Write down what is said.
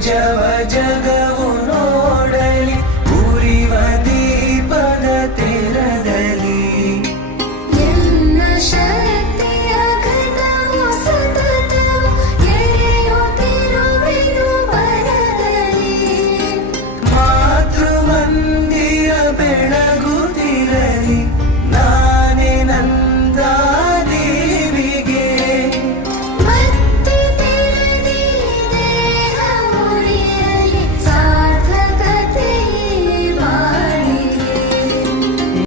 家外家。